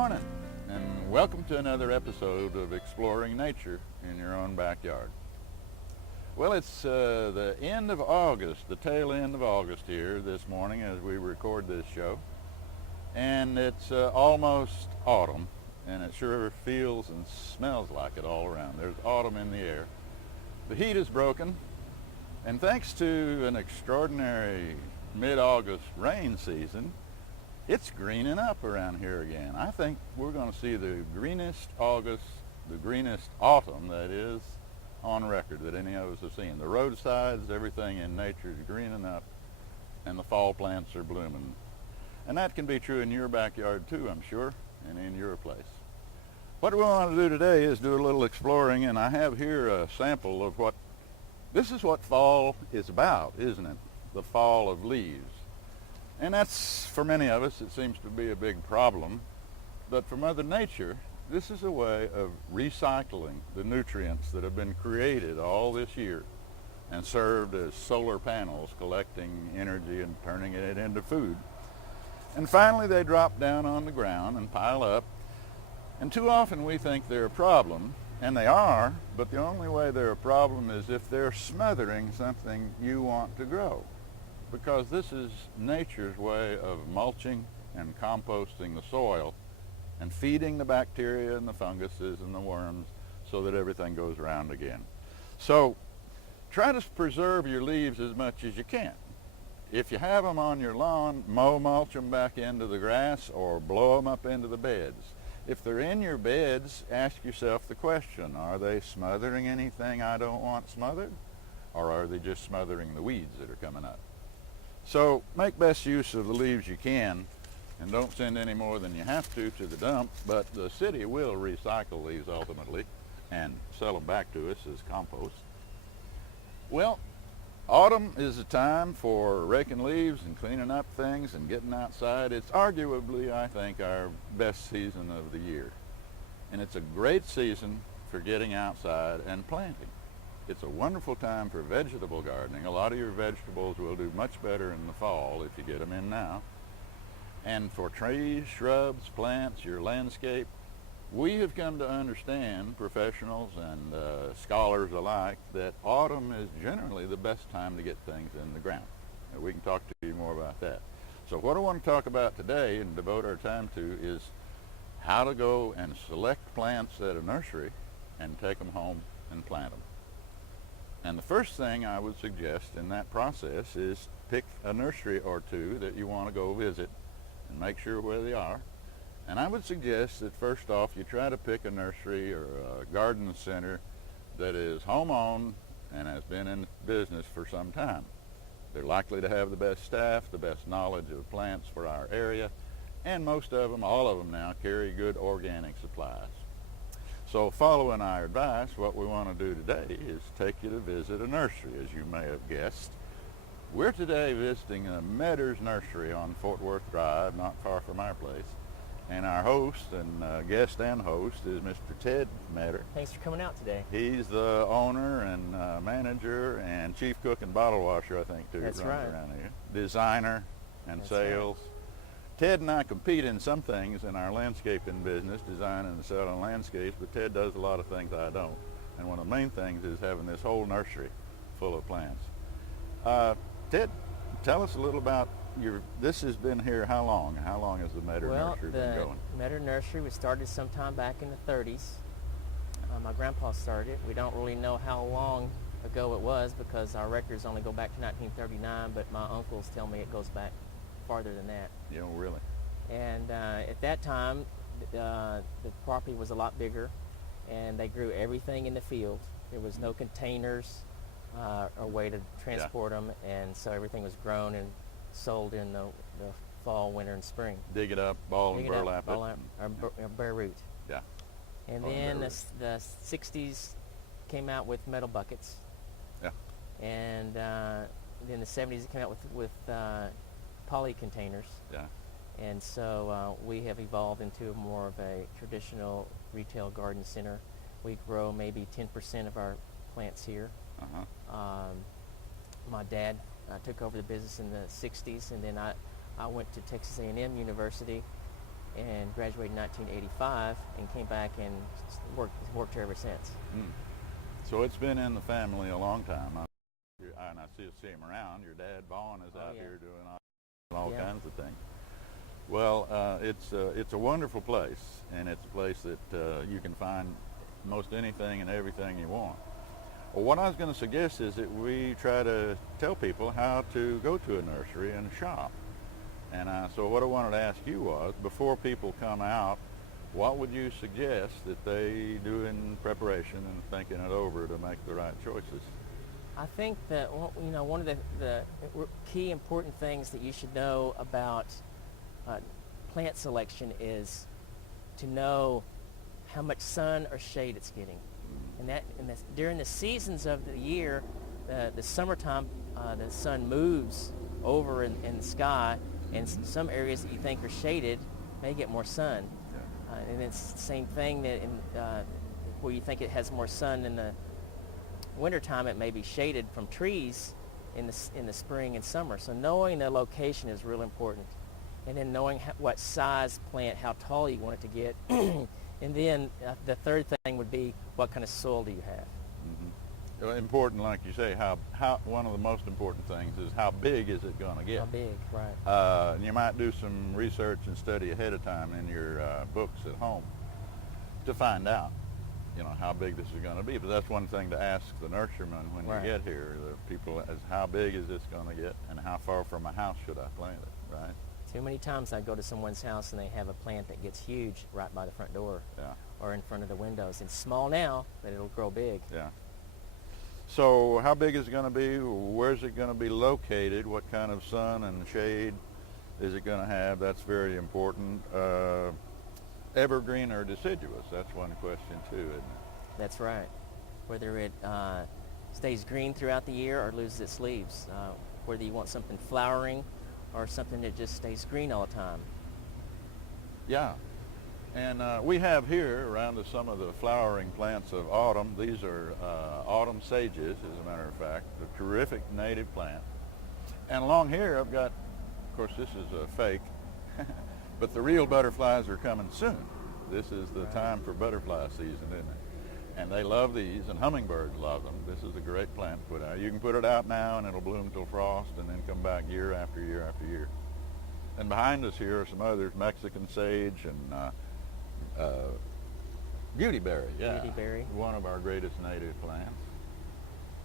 morning, and welcome to another episode of Exploring Nature in Your Own Backyard. Well, it's the end of August, the tail end of August here this morning as we record this show. And it's almost autumn, and it sure feels and smells like it all around. There's autumn in the air. The heat is broken, and thanks to an extraordinary mid-August rain season, it's greening up around here again. I think we're going to see the greenest August, the greenest autumn, that is, on record that any of us have seen. The roadsides, everything in nature is greening up, and the fall plants are blooming. And that can be true in your backyard too, I'm sure, and in your place. What we want to do today is do a little exploring, and I have here a sample of this is what fall is about, isn't it? The fall of leaves. And that's, for many of us, it seems to be a big problem. But for Mother Nature, this is a way of recycling the nutrients that have been created all this year and served as solar panels, collecting energy and turning it into food. And finally, they drop down on the ground and pile up. And too often we think they're a problem, and they are, but the only way they're a problem is if they're smothering something you want to grow. Because this is nature's way of mulching and composting the soil and feeding the bacteria and the funguses and the worms so that everything goes around again. So try to preserve your leaves as much as you can. If you have them on your lawn, mulch them back into the grass or blow them up into the beds. If they're in your beds, ask yourself the question, are they smothering anything I don't want smothered? Or are they just smothering the weeds that are coming up? So make best use of the leaves you can, and don't send any more than you have to the dump, but the city will recycle these ultimately and sell them back to us as compost. Well, autumn is a time for raking leaves and cleaning up things and getting outside. It's arguably, I think, our best season of the year. And it's a great season for getting outside and planting. It's a wonderful time for vegetable gardening. A lot of your vegetables will do much better in the fall if you get them in now. And for trees, shrubs, plants, your landscape, we have come to understand, professionals and scholars alike, that autumn is generally the best time to get things in the ground. And we can talk to you more about that. So what I want to talk about today and devote our time to is how to go and select plants at a nursery and take them home and plant them. And the first thing I would suggest in that process is pick a nursery or two that you want to go visit and make sure where they are. And I would suggest that first off you try to pick a nursery or a garden center that is home-owned and has been in business for some time. They're likely to have the best staff, the best knowledge of plants for our area, and most of them, all of them now, carry good organic supplies. So following our advice, what we want to do today is take you to visit a nursery, as you may have guessed. We're today visiting Meador Nursery on Fort Worth Drive, not far from our place. And our host and guest and host is Mr. Ted Meador. Thanks for coming out today. He's the owner and manager and chief cook and bottle washer, I think, too. That's right. Around here. Designer and That's sales. Right. Ted and I compete in some things in our landscaping business, designing and selling landscapes, but Ted does a lot of things I don't. And one of the main things is having this whole nursery full of plants. Ted, tell us a little about this has been here how long? How long has the Meador Nursery been going? The Meador Nursery was started sometime back in the 30s. My grandpa started it. We don't really know how long ago it was because our records only go back to 1939, but my uncles tell me it goes back farther than that. Yeah, really. And at that time, the property was a lot bigger, and they grew everything in the field. There was no containers or way to transport them, and so everything was grown and sold in the fall, winter, and spring. Dig it up, ball and burlap it. Or bare root. Yeah. And then the 60s came out with metal buckets. Yeah. And then the 70s it came out with poly containers. Yeah. And so we have evolved into more of a traditional retail garden center. We grow maybe 10% of our plants here. My dad took over the business in the 60s, and then I went to Texas A&M University and graduated in 1985 and came back and worked here ever since. Mm. So it's been in the family a long time. And I see him around. Your dad, Vaughn, is out here doing all kinds of things. Well, it's a wonderful place, and it's a place that you can find most anything and everything you want. Well, what I was going to suggest is that we try to tell people how to go to a nursery and shop. And so what I wanted to ask you was, before people come out, what would you suggest that they do in preparation and thinking it over to make the right choices? I think that one of the key important things that you should know about plant selection is to know how much sun or shade it's getting. And during the seasons of the year, the summertime, the sun moves over in the sky, and some areas that you think are shaded may get more sun. And it's the same thing that where you think it has more sun in the wintertime, it may be shaded from trees in the spring and summer. So knowing the location is real important. And then knowing what size plant, how tall you want it to get. And then the third thing would be, what kind of soil do you have? Mm-hmm. Important, like you say, how one of the most important things is how big is it going to get? How big, right. And you might do some research and study ahead of time in your books at home to find out, how big this is going to be. But that's one thing to ask the nurseryman when you get here. The people, is how big is this going to get, and how far from a house should I plant it, right? Too many times I go to someone's house and they have a plant that gets huge right by the front door or in front of the windows. It's small now, but it'll grow big. Yeah. So how big is it going to be? Where's it going to be located? What kind of sun and shade is it going to have? That's very important. Evergreen or deciduous? That's one question too, isn't it? That's right. Whether it stays green throughout the year or loses its leaves. Whether you want something flowering or something that just stays green all the time. Yeah. And we have here around us some of the flowering plants of autumn. These are autumn sages, as a matter of fact, a terrific native plant. And along here I've got, of course this is a fake, but the real butterflies are coming soon. This is the time for butterfly season, isn't it? And they love these, and hummingbirds love them. This is a great plant to put out. You can put it out now and it'll bloom till frost and then come back year after year after year. And behind us here are some others, Mexican sage and beautyberry. Yeah, beautyberry, one of our greatest native plants.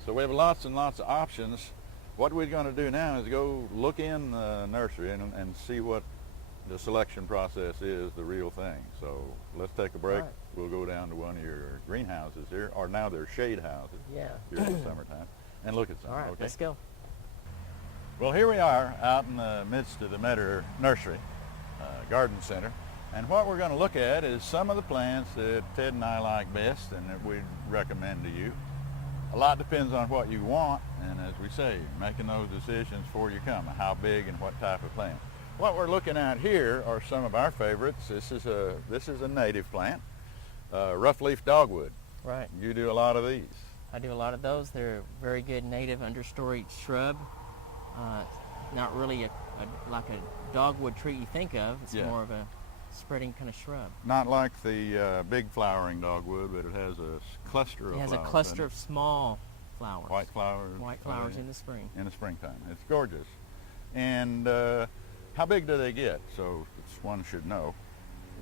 So we have lots and lots of options. What we're going to do now is go look in the nursery and see what the selection process is, the real thing. So let's take a break. Right. We'll go down to one of your greenhouses here, or now they're shade houses during the summertime, and look at some. All right, let's go. Well, here we are out in the midst of the Meador Nursery Garden Center. And what we're going to look at is some of the plants that Ted and I like best and that we'd recommend to you. A lot depends on what you want, and as we say, making those decisions before you come, how big and what type of plant. What we're looking at here are some of our favorites. This is a native plant, rough-leaf dogwood. Right. You do a lot of these. I do a lot of those. They're very good native understory shrub. Not really like a dogwood tree you think of. It's more of a spreading kind of shrub. Not like the big flowering dogwood, but it has a cluster of flowers. It has a cluster of small flowers. White flowers. White flowers in the spring. In the springtime. It's gorgeous. And how big do they get? So one should know.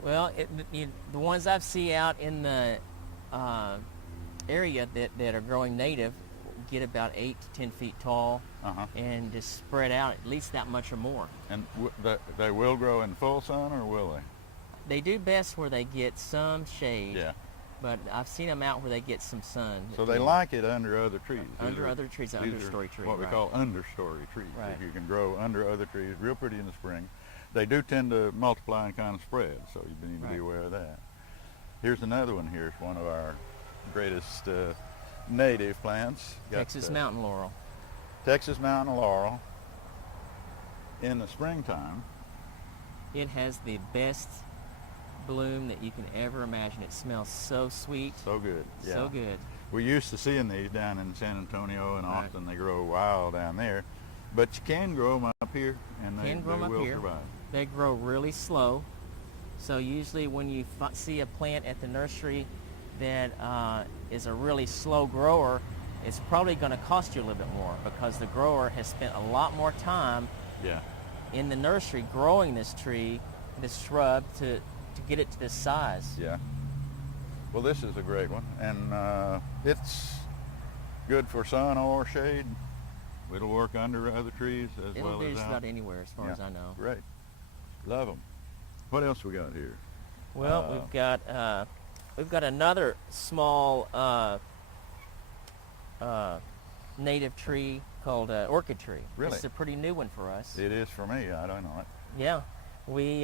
Well, the ones I've seen out in the area that are growing native get about 8 to 10 feet tall and just spread out at least that much or more. And they will grow in full sun, or will they? They do best where they get some shade. Yeah. But I've seen them out where they get some sun. So they like it under other trees. Under other trees, understory trees. What we call understory trees. Right. If you can grow under other trees, real pretty in the spring. They do tend to multiply and kind of spread, so you need to be aware of that. Here's another one here. It's one of our greatest native plants. Texas mountain laurel. Texas mountain laurel. In the springtime, it has the best bloom that you can ever imagine. It smells so sweet. So good. Yeah. So good. We're used to seeing these down in San Antonio, and often they grow wild down there. But you can grow them up here, and they will survive. They grow really slow, So usually when you see a plant at the nursery that is a really slow grower, it's probably going to cost you a little bit more because the grower has spent a lot more time in the nursery growing this tree, this shrub, to get it to this size. Yeah. Well, this is a great one, and it's good for sun or shade. It'll work under other trees as It'll well be as just out. about anywhere as far as I know. Great. Love them. What else we got here? Well, we've got another small native tree called orchid tree. Really? It's a pretty new one for us. It is for me. I don't know it. Yeah. We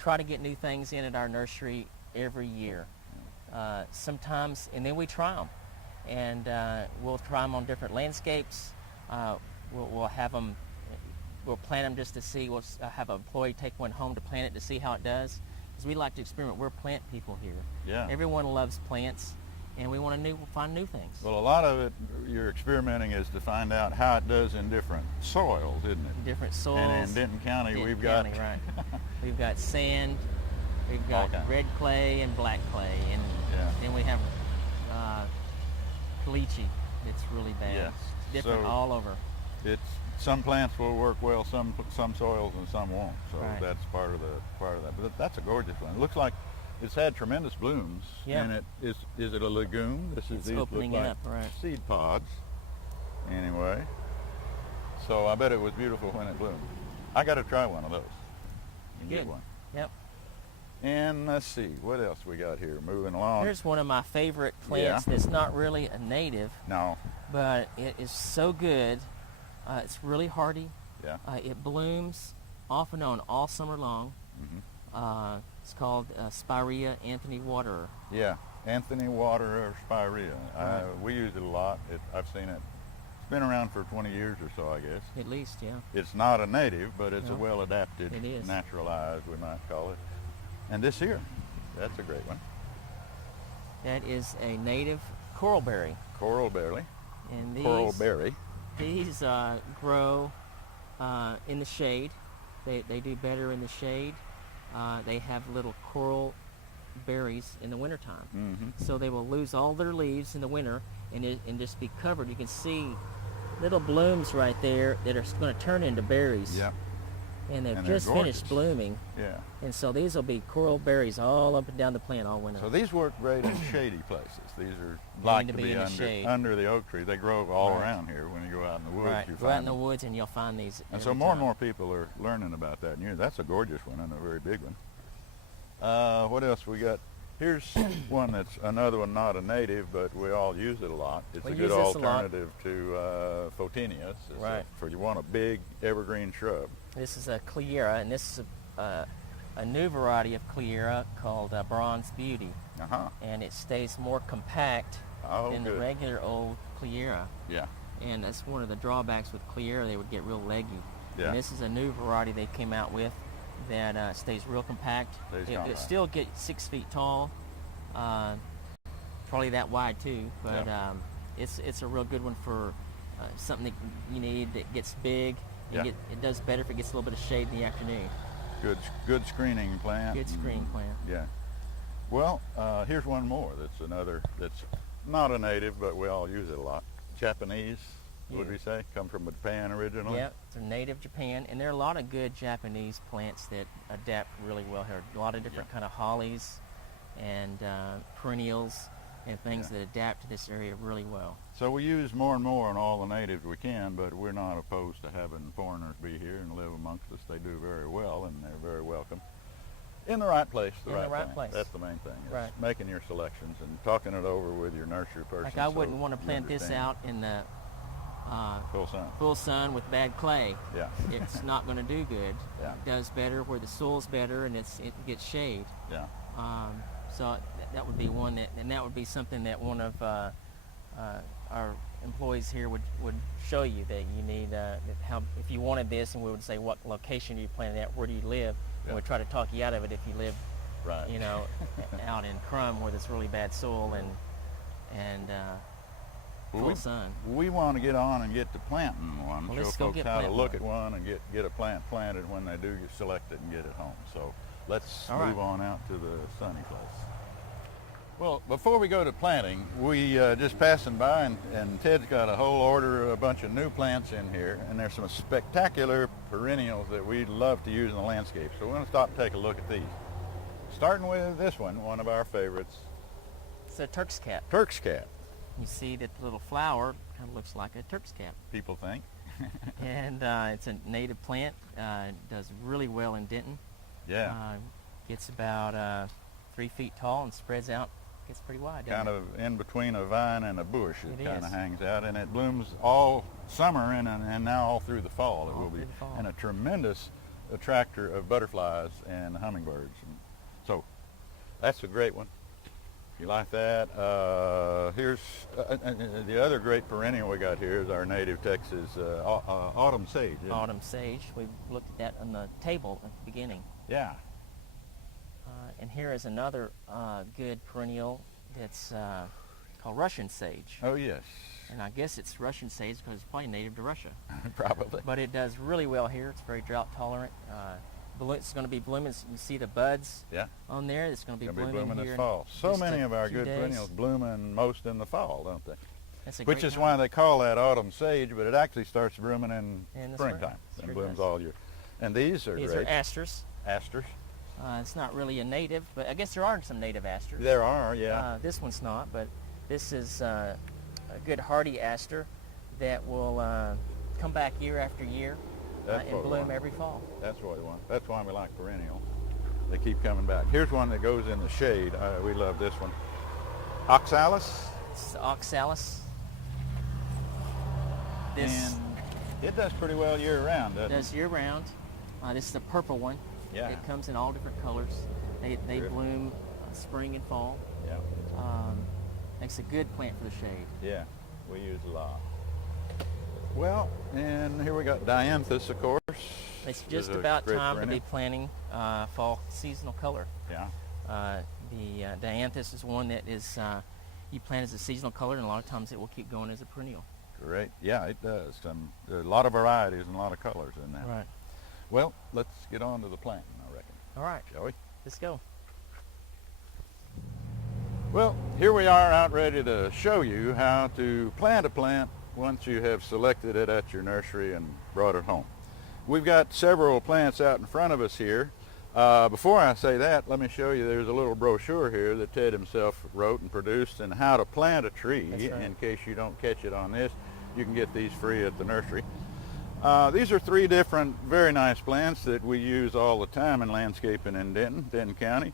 try to get new things in at our nursery every year. Sometimes, and then we try them. And we'll try them on different landscapes. We'll have them, we'll plant them just to see, we'll have an employee take one home to plant it to see how it does. Because we like to experiment. We're plant people here. Yeah. Everyone loves plants, and we want to find new things. Well, a lot of it, you're experimenting is to find out how it does in different soils, isn't it? Different soils. And in Denton County, we've got... Right. We've got sand, we've got red clay and black clay, and then we have caliche that's really bad. Yes. Different So all over. Some plants will work well, some soils, and some won't. So that's part of that. But that's a gorgeous one. It looks like it's had tremendous blooms. Yeah. And it is it a legume? It's opening up, right? Seed pods. Anyway. So I bet it was beautiful when it bloomed. I got to try one of those. You Good. get one. Yep. And let's see, what else we got here? Moving along. Here's one of my favorite plants that's not really a native. No. But it is so good. It's really hardy. Yeah. It blooms off and on all summer long. Mm-hmm. It's called Spirea Anthony Waterer. Yeah, Anthony Waterer Spirea. Right. We use it a lot. I've seen it. It's been around for 20 years or so, I guess. At least, yeah. It's not a native, but it's a No. well-adapted, It is. naturalized, we might call it. And this here, that's a great one. That is a native coralberry. Coralberry. And these, Coralberry. These grow in the shade. They do better in the shade. They have little coral berries in the wintertime. Mm-hmm. So they will lose all their leaves in the winter and just be covered. You can see little blooms right there that are going to turn into berries. Yeah. And they've And they're just finished gorgeous. blooming. Yeah. And so these will be coral berries all up and down the plant all winter. So these work great in shady places. These are They like need to to be in the be shade. under the oak tree. They grow all Right. around here. When you go out in the woods, Right. you Go out find in the them. woods and you'll find these. And so every more and time. more people are learning about that. And that's a gorgeous one and a very big one. What else we got? Here's one that's another one, not a native, but we all use it a lot. It's We a use good this a lot. alternative to photinias. Right. For you want a big evergreen shrub. This is a Cleara, and this is a new variety of Cleara called Bronze Beauty. Uh-huh. And it stays more compact than the good. regular old Cleara. Yeah. And that's one of the drawbacks with Cleara. They would get real leggy. Yeah. And this is a new variety they came out with that stays real compact. Stays It compact. still gets 6 feet tall, probably that wide too. But it's a real good one for something that you need that gets big. And Yeah. it does better if it gets a little bit of shade in the afternoon. Good screening plant. Good screen plant. Yeah. Well, here's one more. That's not a native, but we all use it a lot. Japanese, would Yeah. we say? Come from Japan originally? Yeah, it's a native Japan, and there are a lot of good Japanese plants that adapt really well here. A lot of different kind of hollies and perennials and things that adapt to this area really well. So we use more and more on all the natives we can, but we're not opposed to having foreigners be here and live amongst us. They do very well, and they're very welcome. In the right place, In the right plant. place. That's the main thing. Is Right. making your selections and talking it over with your nursery person. Like I so wouldn't want to you plant this understand. out in the Full sun. full sun with bad clay. Yeah. It's not going to do good. Yeah. It does better where the soil's better and it gets shade. Yeah. So that would be one and that would be something that one of our employees here would show you that you need how if you wanted this, and we would say what location do you plant it at, where do you live, and we'd try to talk you out of it if you live, Right. out in Crum where there's really bad soil and full sun. We want to get on and get to planting one, Well, show let's go folks get how to planting look one. at one and get a plant planted when they do select it and get it home. So let's All right. move on out to the sunny place. Well, before we go to planting, we just passing by, and Ted's got a whole order, a bunch of new plants in here, and there's some spectacular perennials that we love to use in the landscape. So we're going to stop and take a look at these. Starting with this one of our favorites. It's a Turk's cap. Turk's cap. You see that little flower kind of looks like a Turk's cap. People think. And it's a native plant. It does really well in Denton. Yeah. Gets about 3 feet tall and spreads out. Gets pretty wide. Kind of in between a vine and a bush. It kind is. of hangs out, and it blooms all summer and now all through the fall. It will be, and a tremendous attractor of butterflies and hummingbirds. And so that's a great one. You like that? Here's the other great perennial we got here is our native Texas autumn sage. Autumn sage. We looked at that on the table at the beginning. Yeah. And here is another good perennial that's called Russian sage. Oh, yes. And I guess it's Russian sage because it's probably native to Russia. Probably. But it does really well here. It's very drought tolerant. It's going to be blooming. You see the buds on there. It's going to be blooming here this fall. So many of our good days. perennials blooming most in the fall, don't they? That's a Which great is time. why they call that autumn sage, but it actually starts blooming In the springtime spring. and Sure blooms does. all year. And these are These great. are asters. Asters. It's not really a native, but I guess there are some native asters. There are, yeah. This one's not, but this is a good hardy aster that will come back year after year and bloom every fall. That's what we want. That's why we like perennials. They keep coming back. Here's one that goes in the shade. We love this one. Oxalis. It's oxalis. This And it does pretty well year round, doesn't does year round. This is the purple one. Yeah. It comes in all different colors. They Sure. bloom spring and fall. it? Yeah. Makes a good plant for the shade. Yeah. We use a lot. Well, and here we got dianthus, of course. It's This just is a about great time to be perennial. planting fall seasonal color. Yeah. The dianthus is one that is you plant as a seasonal color, and a lot of times it will keep going as a perennial. Great. Yeah, it does. There are a lot of varieties and a lot of colors in that. Right. Well, let's get on to the planting, I reckon. All right. Shall we? Let's go. Well, here we are out ready to show you how to plant a plant once you have selected it at your nursery and brought it home. We've got several plants out in front of us here. Before I say that, let me show you there's a little brochure here that Ted himself wrote and produced on how to plant a tree. That's right. In case you don't catch it on this, you can get these free at the nursery. These are 3 different very nice plants that we use all the time in landscaping in Denton County.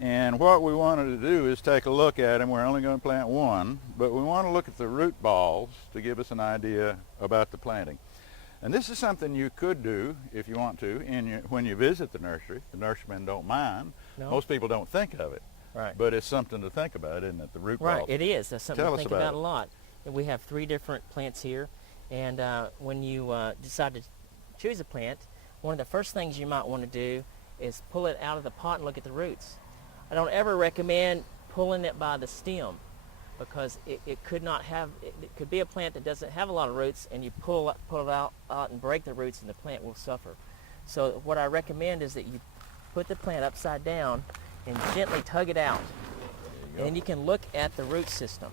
And what we wanted to do is take a look at them. We're only going to plant one, but we want to look at the root balls to give us an idea about the planting. And this is something you could do if you want to when you visit the nursery. The nurserymen don't mind. No. Most people don't think of it. Right. But it's something to think about, isn't it? The root Right. balls. It is. That's something Tell to us think about about it. a lot. And we have 3 different plants here, and when you decide to choose a plant, one of the first things you might want to do is pull it out of the pot and look at the roots. I don't ever recommend pulling it by the stem, because it could not have, it could be a plant that doesn't have a lot of roots, and you pull it out and break the roots, and the plant will suffer. So what I recommend is that you put the plant upside down and gently tug it out. And then you can look at the root system.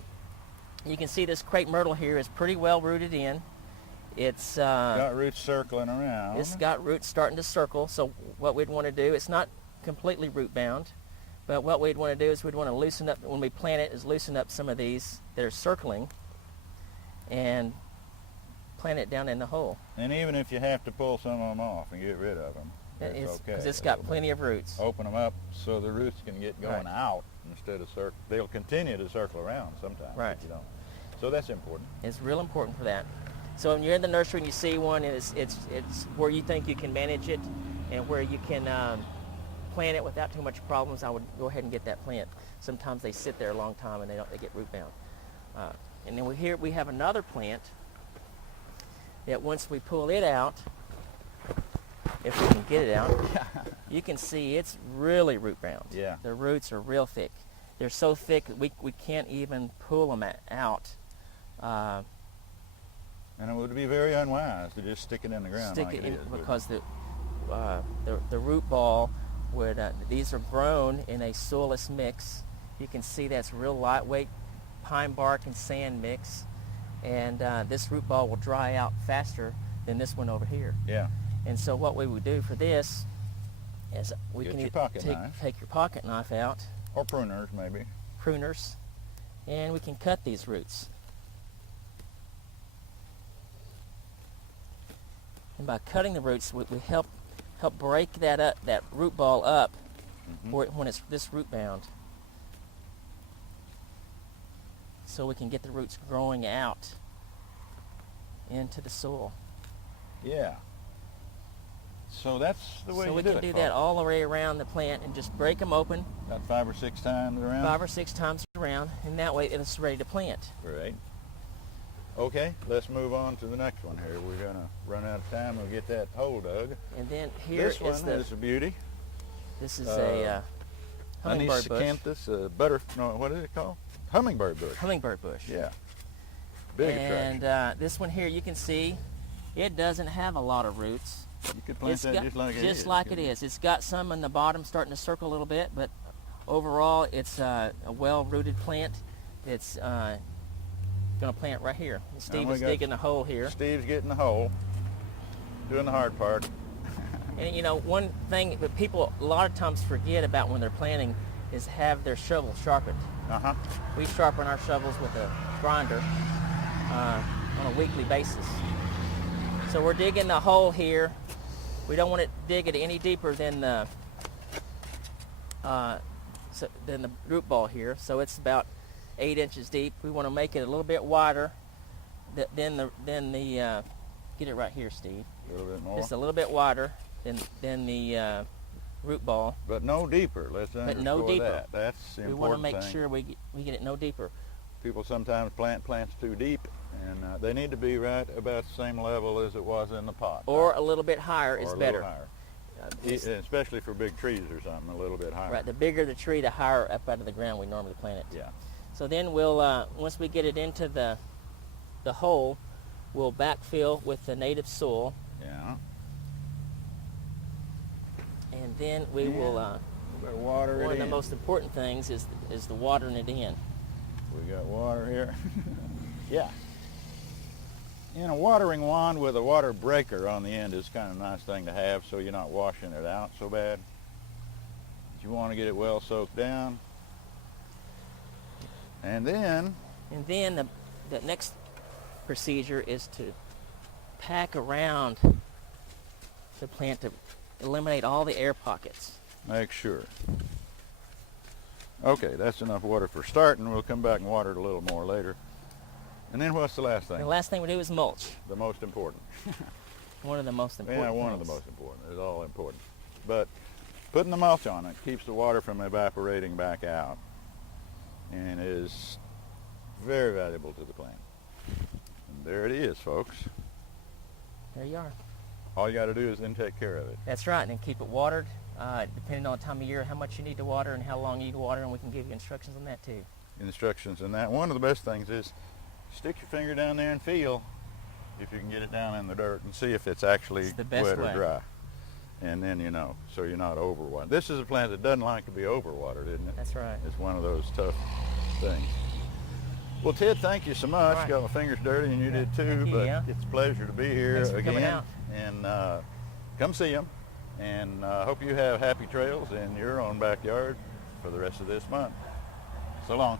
You can see this crepe myrtle here is pretty well rooted in. It's got roots circling around. It's got roots starting to circle. So what we'd want to do, it's not completely root bound, but what we'd want to do is we'd want to loosen up, when we plant it, is loosen up some of these that are circling and plant it down in the hole. And even if you have to pull some of them off and get rid of them, That it's is, okay. because it's got plenty of roots. Open them up so the roots can get going Right. out instead of circle. They'll continue to circle around sometimes Right. if you don't. So that's important. It's real important for that. So when you're in the nursery and you see one, and it's where you think you can manage it and where you can plant it without too much problems, I would go ahead and get that plant. Sometimes they sit there a long time and they get root bound. And then here we have another plant that once we pull it out, if we can get it out, you can see it's really root bound. Yeah. The roots are real thick. They're so thick that we can't even pull them out. And it would be very unwise to just stick it in the ground Stick like it it in is. because the root ball these are grown in a soilless mix. You can see that's real lightweight pine bark and sand mix, and this root ball will dry out faster than this one over here. Yeah. And so what we would do for this is we Get can your pocket knife. take your pocket knife out, Or pruners, maybe. pruners, and we can cut these roots. And by cutting the roots, we help break that root ball up when it's this root bound, so we can get the roots growing out into the soil. Yeah. So that's the way So you we do can it, do folks. that all the way around the plant and just break them open About 5 or 6 times around. 5 or 6 times around, and that way it's ready to plant. Great. Okay, let's move on to the next one here. We're going to run out of time. We'll get that hole dug. And then here This one is a beauty. this is a hummingbird bush. Anisacanthes, what is it called? Hummingbird bush. Hummingbird bush. Yeah. Big And attraction. this one here, you can see, it doesn't have a lot of roots. You could plant that just like it is. Just like it is. It's got some in the bottom starting to circle a little bit, but overall it's a well-rooted plant. It's going to plant right here. Steve is digging the hole here. Steve's getting the hole, doing the hard part. And you know, one thing that people a lot of times forget about when they're planting is have their shovel sharpened. Uh-huh. We sharpen our shovels with a grinder on a weekly basis. So we're digging the hole here. We don't want to dig it any deeper than the root ball here. So it's about 8 inches deep. We want to make it a little bit wider than the get it right here, Steve. A little bit more. Just a little bit wider than the root ball. But no deeper. Let's underscore no deeper. that. That's the We important want to make thing. sure we get it no deeper. People sometimes plant plants too deep, and they need to be right about the same level as it was in the pot. Or a little bit higher Or is a better. little higher. Especially for big trees or something, a little bit higher. Right, the bigger the tree, the higher up out of the ground we normally plant it. Yeah. So then we'll, once we get it into the hole, we'll backfill with the native soil, Yeah. and then we will. Better water it One of the in. most important things is the watering it in. We got water here. Yeah. And a watering wand with a water breaker on the end is kind of a nice thing to have, so you're not washing it out so bad. You want to get it well soaked down. And then The next procedure is to pack around the plant to eliminate all the air pockets. make sure. Okay, that's enough water for starting. We'll come back and water it a little more later. And then what's the last thing? The last thing we do is mulch. The most important. One of the most important Yeah, one of things. the most important. It's all important. But putting the mulch on it keeps the water from evaporating back out and is very valuable to the plant. And there it is, folks. There you are. All you got to do is then take care of it. That's right, and keep it watered, depending on the time of year, how much you need to water and how long you need to water, and we can give you instructions on that too. Instructions and that. One of the best things is stick your finger down there and feel if you can get it down in the dirt and see if it's actually It's the best wet or way. dry. And then you know, so you're not overwatered. This is a plant that doesn't like to be overwatered, isn't it? That's right. It's one of those tough things. Well, Ted, thank you so much. Right. Got my fingers dirty, and you Yeah, did too. thank you, But yeah. it's a pleasure to be here Thanks for again. coming out. And come see them. And hope you have happy trails in your own backyard for the rest of this month. So long.